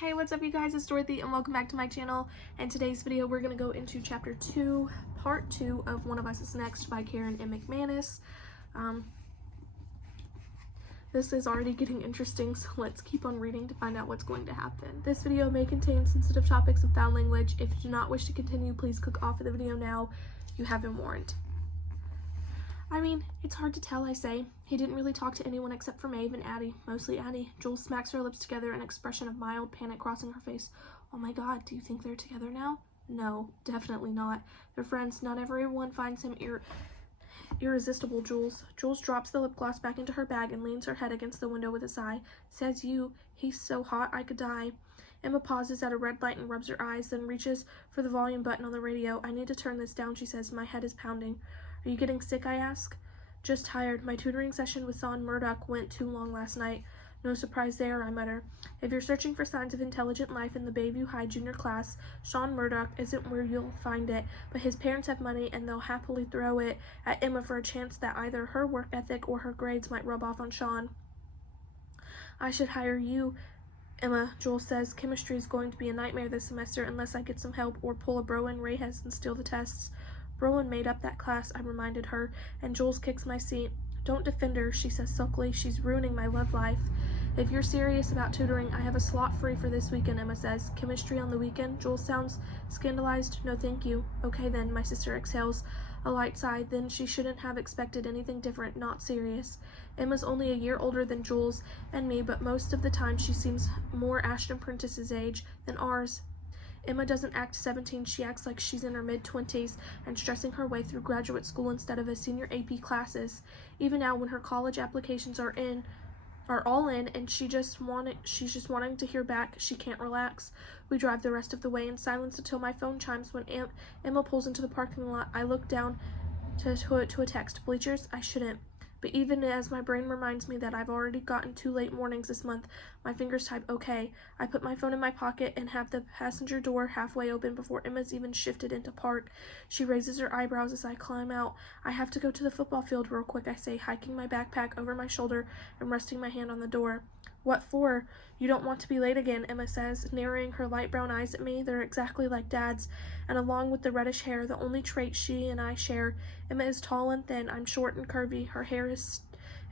Hey, what's up you guys, it's Dorothy and welcome back to my channel. In today's video we're going to go into chapter 2, part 2 of One of Us is Next by Karen M. McManus. This is already getting interesting, so let's keep on reading to find out what's going to happen. This video may contain sensitive topics and foul language. If you do not wish to continue, please click off of the video now. You have been warned. I mean, it's hard to tell, I say. He didn't really talk to anyone except for Maeve and Addie, mostly Addie. Jules smacks her lips together, an expression of mild panic crossing her face. Oh my god, do you think they're together now? No, definitely not. They're friends. Not everyone finds him irresistible, Jules. Jules drops the lip gloss back into her bag and leans her head against the window with a sigh. Says you. He's so hot I could die. Emma pauses at a red light and rubs her eyes, then reaches for the volume button on the radio. I need to turn this down, she says. My head is pounding. Are you getting sick, I ask? Just tired. My tutoring session with Sean Murdoch went too long last night. No surprise there, I mutter. If you're searching for signs of intelligent life in the Bayview High junior class, Sean Murdoch isn't where you'll find it, but his parents have money and they'll happily throw it at Emma for a chance that either her work ethic or her grades might rub off on Sean. I should hire you, Emma, Jules says. Chemistry is going to be a nightmare this semester unless I get some help or pull a Browen Reyes and steal the tests. Browen made up that class, I reminded her, and Jules kicks my seat. Don't defend her, she says sulkily. She's ruining my love life. If you're serious about tutoring, I have a slot free for this weekend, Emma says. Chemistry on the weekend? Jules sounds scandalized. No, thank you. Okay then, my sister exhales a light sigh. Then she shouldn't have expected anything different, not serious. Emma's only a year older than Jules and me, but most of the time she seems more Ashton Prentice's age than ours. Emma doesn't act 17, she acts like she's in her mid-20s and stressing her way through graduate school instead of her senior AP classes. Even now when her college applications are all in and she's just wanting to hear back, she can't relax. We drive the rest of the way in silence until my phone chimes when Emma pulls into the parking lot. I look down to a text. Bleachers? I shouldn't. But even as my brain reminds me that I've already gotten 2 late mornings this month, my fingers type okay. I put my phone in my pocket and have the passenger door halfway open before Emma's even shifted into park. She raises her eyebrows as I climb out. I have to go to the football field real quick, I say, hiking my backpack over my shoulder and resting my hand on the door. What for? You don't want to be late again, Emma says, narrowing her light brown eyes at me. They're exactly like Dad's, and along with the reddish hair, the only trait she and I share. Emma is tall and thin. I'm short and curvy. Her hair is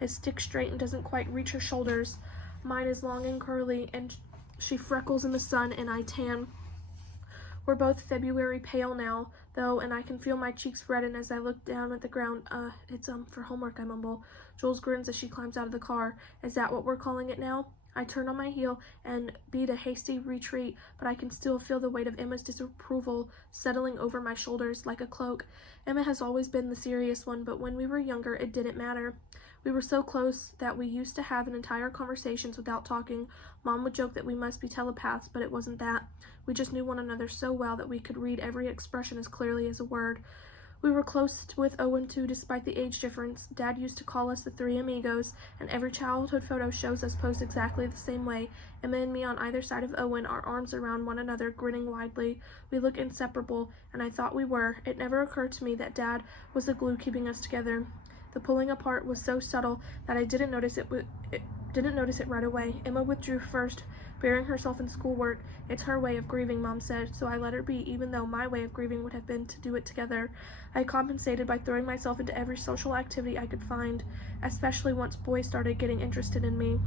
stick straight and doesn't quite reach her shoulders. Mine is long and curly, and she freckles in the sun and I tan. We're both February pale now, though, and I can feel my cheeks redden as I look down at the ground. It's for homework, I mumble. Jules grins as she climbs out of the car. Is that what we're calling it now? I turn on my heel and beat a hasty retreat, but I can still feel the weight of Emma's disapproval settling over my shoulders like a cloak. Emma has always been the serious one, but when we were younger, it didn't matter. We were so close that we used to have an entire conversations without talking. Mom would joke that we must be telepaths, but it wasn't that. We just knew one another so well that we could read every expression as clearly as a word. We were close with Owen too, despite the age difference. Dad used to call us the three amigos, and every childhood photo shows us posed exactly the same way. Emma and me on either side of Owen, our arms around one another, grinning widely. We look inseparable, and I thought we were. It never occurred to me that Dad was the glue keeping us together. The pulling apart was so subtle that I didn't notice it right away. Emma withdrew first, burying herself in schoolwork. It's her way of grieving, Mom said, so I let her be, even though my way of grieving would have been to do it together. I compensated by throwing myself into every social activity I could find, especially once boys started getting interested in me.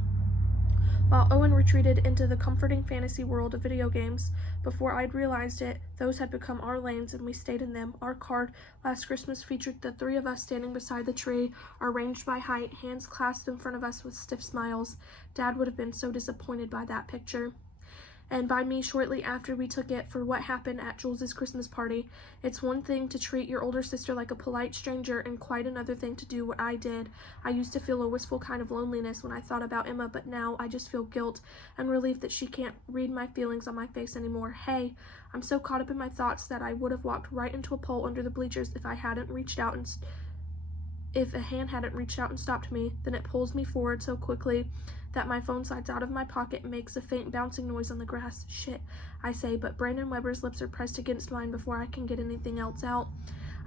While Owen retreated into the comforting fantasy world of video games, before I'd realized it, those had become our lanes and we stayed in them. Our card last Christmas featured the three of us standing beside the tree, arranged by height, hands clasped in front of us with stiff smiles. Dad would have been so disappointed by that picture. And by me shortly after we took it for what happened at Jules's Christmas party. It's one thing to treat your older sister like a polite stranger and quite another thing to do what I did. I used to feel a wistful kind of loneliness when I thought about Emma, but now I just feel guilt and relief that she can't read my feelings on my face anymore. Hey, I'm so caught up in my thoughts that I would have walked right into a pole under the bleachers if a hand hadn't reached out and stopped me. Then it pulls me forward so quickly that my phone slides out of my pocket and makes a faint bouncing noise on the grass. Shit, I say, but Brandon Weber's lips are pressed against mine before I can get anything else out.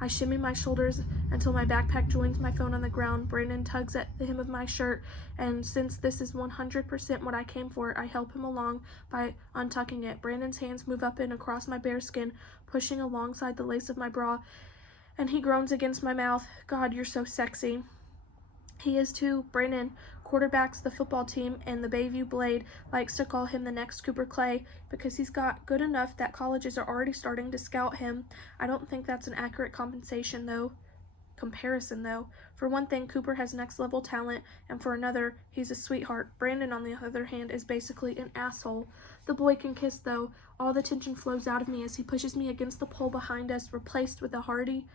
I shimmy my shoulders until my backpack joins my phone on the ground. Brandon tugs at the hem of my shirt, and since this is 100% what I came for, I help him along by untucking it. Brandon's hands move up and across my bare skin, pushing alongside the lace of my bra, and he groans against my mouth. God, you're so sexy. He is too. Brandon quarterbacks the football team, and the Bayview Blade likes to call him the next Cooper Clay because he's got good enough that colleges are already starting to scout him. I don't think that's an accurate comparison though. For one thing, Cooper has next level talent, and for another, he's a sweetheart. Brandon, on the other hand, is basically an asshole. The boy can kiss though. All the tension flows out of me as he pushes me against the pole behind us, replaced with a hearty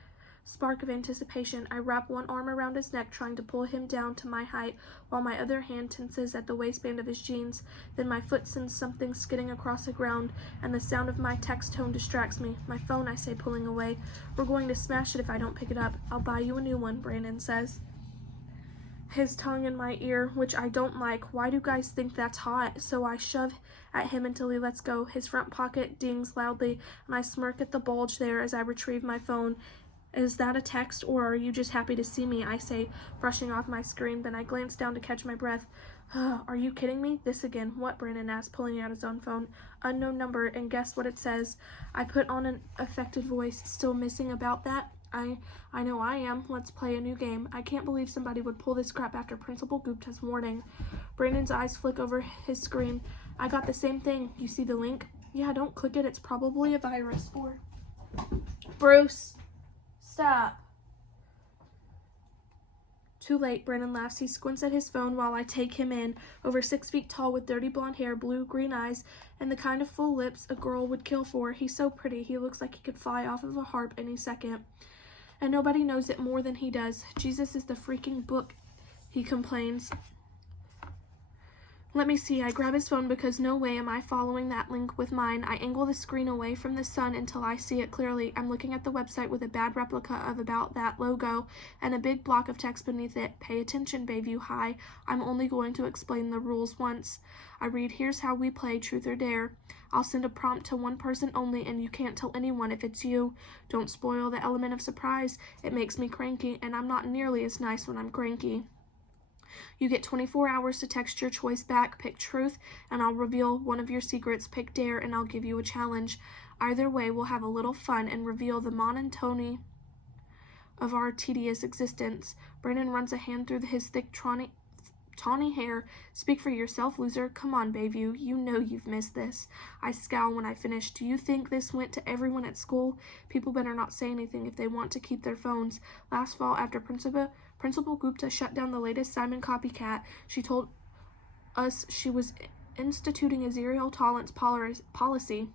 spark of anticipation. I wrap one arm around his neck, trying to pull him down to my height, while my other hand tenses at the waistband of his jeans. Then my foot sends something skidding across the ground, and the sound of my text tone distracts me. My phone, I say, pulling away. We're going to smash it if I don't pick it up. I'll buy you a new one, Brandon says, his tongue in my ear, which I don't like. Why do guys think that's hot? So I shove at him until he lets go. His front pocket dings loudly, and I smirk at the bulge there as I retrieve my phone. Is that a text, or are you just happy to see me? I say, brushing off my screen. Then I glance down to catch my breath. Are you kidding me? This again. What? Brandon asks, pulling out his own phone. Unknown number, and guess what it says? I put on an affected voice. Still missing about that? I know I am. Let's play a new game. I can't believe somebody would pull this crap after Principal Gupta's warning. Brandon's eyes flick over his screen. I got the same thing. You see the link? Yeah, don't click it. It's probably a virus. Or Bruce. Stop. Too late, Brandon laughs. He squints at his phone while I take him in. Over 6 feet tall with dirty blonde hair, blue-green eyes, and the kind of full lips a girl would kill for. He's so pretty. He looks like he could fly off of a harp any second. And nobody knows it more than he does. Jesus is the freaking book, he complains. Let me see. I grab his phone because no way am I following that link with mine. I angle the screen away from the sun until I see it clearly. I'm looking at the website with a bad replica of about that logo and a big block of text beneath it. Pay attention, Bayview High. I'm only going to explain the rules once. I read, here's how we play Truth or Dare. I'll send a prompt to one person only, and you can't tell anyone if it's you. Don't spoil the element of surprise. It makes me cranky, and I'm not nearly as nice when I'm cranky. You get 24 hours to text your choice back. Pick truth, and I'll reveal one of your secrets. Pick dare, and I'll give you a challenge. Either way, we'll have a little fun and reveal the monotony of our tedious existence. Brandon runs a hand through his thick, tawny hair. Speak for yourself, loser. Come on, Bayview. You know you've missed this. I scowl when I finish. Do you think this went to everyone at school? People better not say anything if they want to keep their phones. Last fall, after Principal Gupta shut down the latest Simon copycat, she told us she was instituting a zero tolerance policy.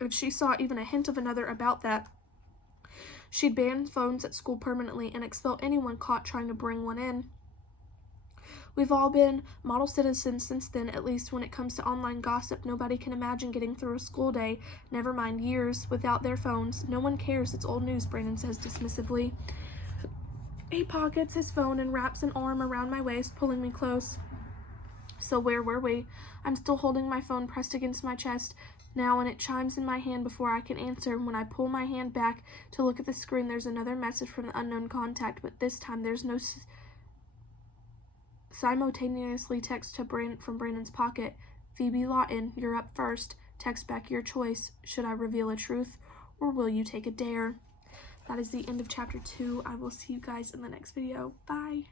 If she saw even a hint of another about that, she'd ban phones at school permanently and expel anyone caught trying to bring one in. We've all been model citizens since then, at least when it comes to online gossip. Nobody can imagine getting through a school day, never mind years, without their phones. No one cares. It's old news, Brandon says dismissively. He pockets his phone and wraps an arm around my waist, pulling me close. So where were we? I'm still holding my phone pressed against my chest now, and it chimes in my hand before I can answer. When I pull my hand back to look at the screen, there's another message from the unknown contact, but this time there's no simultaneously text from Brandon's pocket. Phoebe Lawton, you're up first. Text back your choice. Should I reveal a truth, or will you take a dare? That is the end of chapter 2. I will see you guys in the next video. Bye.